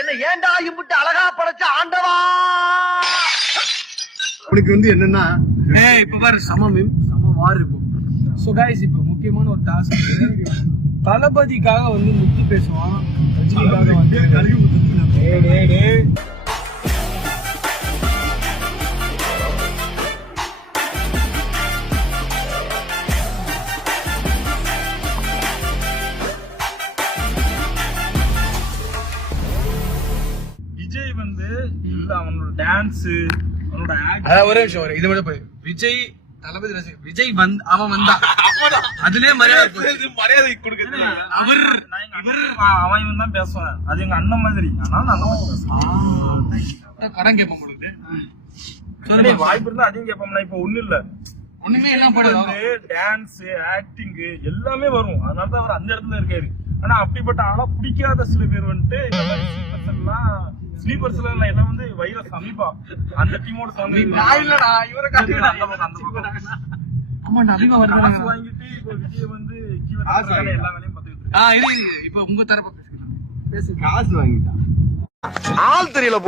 என்ன ஏன்டா இம்புட்டு அழகா படைச்ச ஆண்டவா. உனக்கு வந்து என்னன்னா இப்ப பாரு சம வார் இருக்கும். சோ கைஸ் இப்ப முக்கியமான ஒரு டாஸ்க், தளபதிக்காக வந்து முத்து பேசுவான், ரஜினிக்காக வந்து விஜய் வந்து இல்ல அவனோட டான்ஸ், அவனோட ஒரே விஷயம் இதை விட போய் விஜய் தளபதி ரசிகர் விஜய் அவன் வந்தான் அதுலயே மரியாதை கொடுக்குறது. அவன் தான் பேசுவான், அது எங்க அண்ணன் மாதிரி. அதனால நான் கடன் கேட்போம் கொடுத்து வாய்ப்பு இருந்தா அதையும் கேட்போம்னா. இப்ப ஒண்ணு இல்ல, ஒண்ணுமே எல்லாம் டான்ஸ் ஆக்டிங் எல்லாமே வரும். அதனாலதான் அவர் அந்த இடத்துல இருக்காரு. ஆனா அப்படிப்பட்ட ஆளா பிடிக்காத சில பேர் வந்துட்டு ஸ்லீப்பர்ஸ்ல எல்லாம் வந்து வயிற சமீபா அந்த டீமோட சேர்ந்து வாங்கிட்டு இப்ப விஜய் வந்து எல்லா வேலையும் பார்த்துக்கிட்டு. இப்ப உங்க தரப்ப பேசுங்க. காசு வாங்கிட்டான். ஆள் தெரியல.